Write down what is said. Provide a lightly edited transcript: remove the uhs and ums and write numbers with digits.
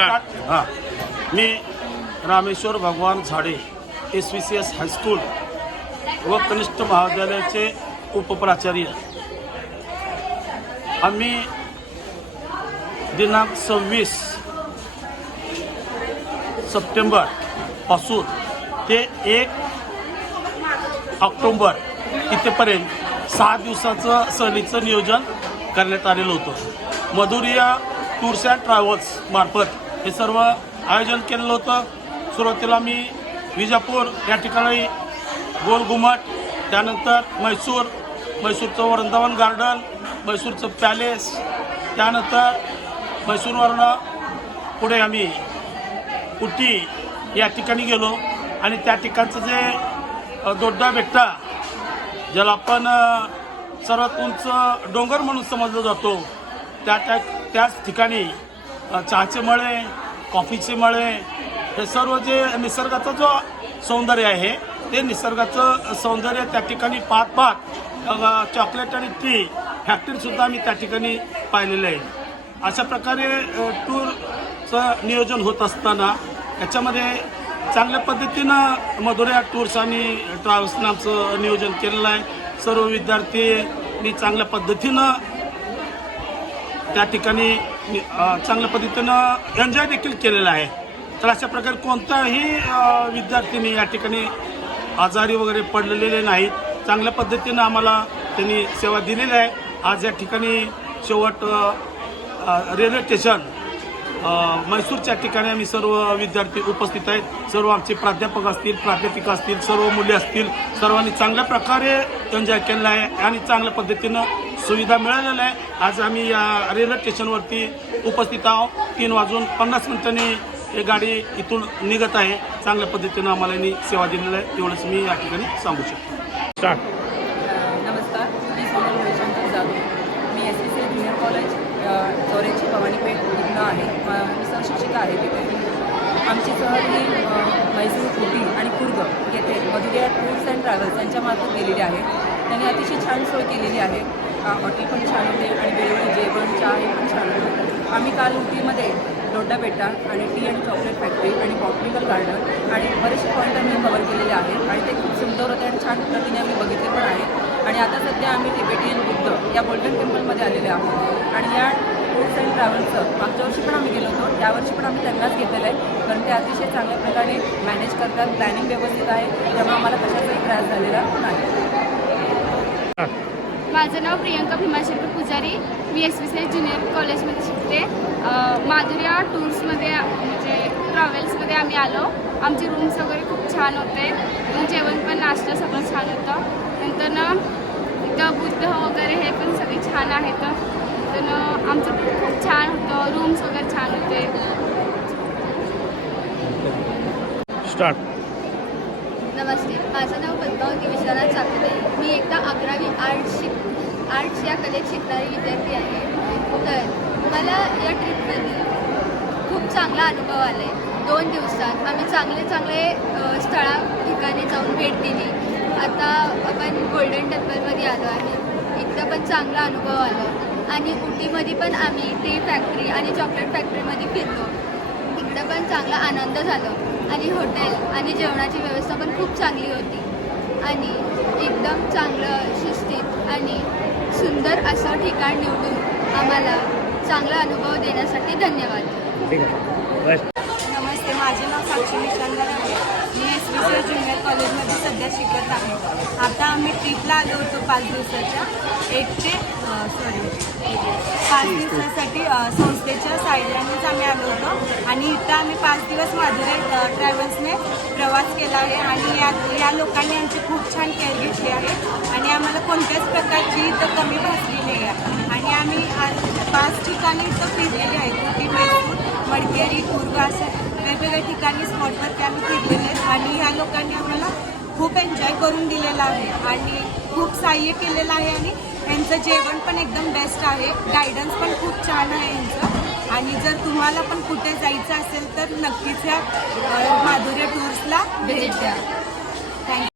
हां, मी रामेश्वर भगवान झाडे SVCS हायस्कूल व कनिष्ठ महाविद्यालयाचे उपप्राचार्य। आम्ही दिनांक 26 सप्टेंबर पासून ते 1 ऑक्टोबर इथेपर्यंत 6 दिवसाचं सहलीचं नियोजन करण्यात आलेलं होतं। मधुरिया टूर्स अँड ट्रॅव्हल्स मार्फत हे सर्व आयोजन केलेलं होतं। सुरुवातीला मी विजापूर या ठिकाणी गोल घुमट, त्यानंतर मैसूरचं वृंदावन गार्डन, मैसूरचं पॅलेस, त्यानंतर मैसूरवरनं पुढे आम्ही उटी या ठिकाणी गेलो आणि त्या ठिकाणचं जे दोड्डा बेट्टा, ज्याला आपण सर्वात उंच डोंगर म्हणून समजलं जातो, त्याच ठिकाणी चहाचे मळे, कॉफीचे मळे, हे सर्व जे निसर्गाचं जो सौंदर्य आहे ते निसर्गाचं सौंदर्य त्या ठिकाणी पाहत चॉकलेट आणि टी फॅक्टरीसुद्धा आम्ही त्या ठिकाणी पाहिलेलं आहे। अशा प्रकारे टूरचं नियोजन होत असताना याच्यामध्ये चांगल्या पद्धतीनं मधुरिया टूर्स आणि ट्रॅव्हल्सनं आमचं नियोजन केलेलं आहे। सर्व विद्यार्थ्यांनी चांगल्या पद्धतीनं त्या ठिकाणी चांगल्या पद्धतीनं एन्जॉय देखील केलेला आहे। तर अशा प्रकारे कोणताही विद्यार्थ्यांनी या ठिकाणी आजारी वगैरे पडलेले नाहीत। चांगल्या पद्धतीनं आम्हाला त्यांनी सेवा दिलेली आहे। आज या ठिकाणी शेवट रेल्वे स्टेशन मैसूरच्या ठिकाणी आम्ही सर्व विद्यार्थी उपस्थित आहेत। सर्व आमचे प्राध्यापक असतील, प्राध्यापिका असतील, सर्व मुले असतील, सर्वांनी चांगल्या प्रकारे एन्जॉय केलेला आहे आणि चांगल्या पद्धतीनं सुविधा मिळालेल्या आहे। आज आम्ही या रेल्वे स्टेशनवरती उपस्थित आहोत। 3:50 ही गाडी इथून निघत आहे। चांगल्या पद्धतीनं आम्हाला यांनी सेवा दिलेली आहे, तेवढंच मी या ठिकाणी सांगू शकतो। नमस्कार, मी सोनल हरिशंकर जाधव। मी SVCS ज्युनियर कॉलेज चौऱ्याची भवानीपेठ इथनं आहे। मी सहशिक्षिका आहे तिथे। आमची सहल ही मैसूर, उटी आणि कुर्ग येथे मधुरिया टूर्स अँड ट्रॅव्हल्स यांच्यामार्फत गेलेली आहे। त्यांनी अतिशय छान सोय केलेली आहे। हॉटेल पण छान होते आणि वेळोवेळी जेवण, चहा हे पण छान होते। आम्ही काल उटीमध्ये दोड्डा बेट्टा आणि टी आणि चॉकलेट फॅक्टरी आणि बॉटनिकल गार्डन आणि बरेचसे पॉईंट आम्ही कव्हर केलेले आहेत आणि ते खूप सुंदर होते आणि छान पद्धतीने आम्ही बघितले पण आहे। आणि आता सध्या आम्ही तिबेटियन बुद्ध या गोल्डन टेम्पलमध्ये आलेले आहोत आणि या टूर्स अँड ट्रॅव्हल्सचं मागच्या वर्षी पण आम्ही गेलो होतो, यावर्षी पण आम्ही त्यांनाच घेतलेलं आहे, कारण ते अतिशय चांगल्या प्रकारे मॅनेज करतात, प्लॅनिंग व्यवस्थित आहे, त्यामुळे आम्हाला कशाचाही त्रास झालेला नाही। माझं नाव प्रियंका भीमाशंकर पुजारी, मी SVCS ज्युनियर कॉलेजमध्ये शिकते। माधुरिया टूर्समध्ये म्हणजे ट्रॅव्हल्समध्ये आम्ही आलो। आमचे रूम्स वगैरे खूप छान होते, जेवण पण, नाश्ता सगळं छान होतं। नंतर इथं बुद्ध वगैरे हे पण सगळे छान आहेत। तर आमचं खूप छान होतं, रूम्स वगैरे छान होते। नमस्ते, माझं नाव पद्मावती विश्वनाथ चाकरे। मी एकदा 11वी आर्ट्स या कलेत शिकणारी विद्यार्थी आहे। तर मला या ट्रिपमध्ये खूप चांगला अनुभव आला आहे। 2 दिवसात आम्ही चांगले ठिकाणी जाऊन भेट दिली। आता आपण गोल्डन टेम्पलमध्ये आलो आहे, इथं पण चांगला अनुभव आला आणि उटीमध्ये पण आम्ही टी फॅक्टरी आणि चॉकलेट फॅक्टरीमध्ये फिरलो, इकडं पण चांगला आनंद झाला आणि हॉटेल आणि जेवणाची व्यवस्था पण खूप चांगली होती आणि एकदम चांगलं शिस्तीत आणि सुंदर असं ठिकाण निवडून आम्हाला चांगला अनुभव देण्यासाठी धन्यवाद। नमस्ते, माझे नाव साक्षी निशांत आहे। मी SVCS ज्युनियर कॉलेजमध्ये सध्या शिकत आहे। आता आम्ही ट्रिपला आलो होतो 5 दिवसाच्या 5 दिवसासाठी संस्थेच्या साईडलाच आम्ही आलो होतो आणि इथं आम्ही 5 दिवस माधुरिया ट्रॅव्हल्सने प्रवास केला आहे आणि या लोकांनी आमची खूप छान केअर घेतली आहे आणि आम्हाला कोणत्याच प्रकारची इथं कमी भासली नाही आहे आणि आम्ही 5 ठिकाणी इथं फिरलेले आहेत। उटी, मैसूर, मडकेरी, कुर्ग असं वेगवेगळ्या ठिकाणी स्पॉटवरती आम्ही फिरलेले आहेत आणि ह्या लोकांनी आम्हाला खूप एन्जॉय करून दिलेलं आहे आणि खूप सहाय्य केलेलं आहे आणि यांचं जेवण पण एकदम बेस्ट आहे, गायडन्स पण खूप छान आहे यांचं। आणि जर तुम्हाला पण कुठे जायचं असेल तर नक्कीच या माधुरिया टूर्सला भेट द्या। थँक्यू।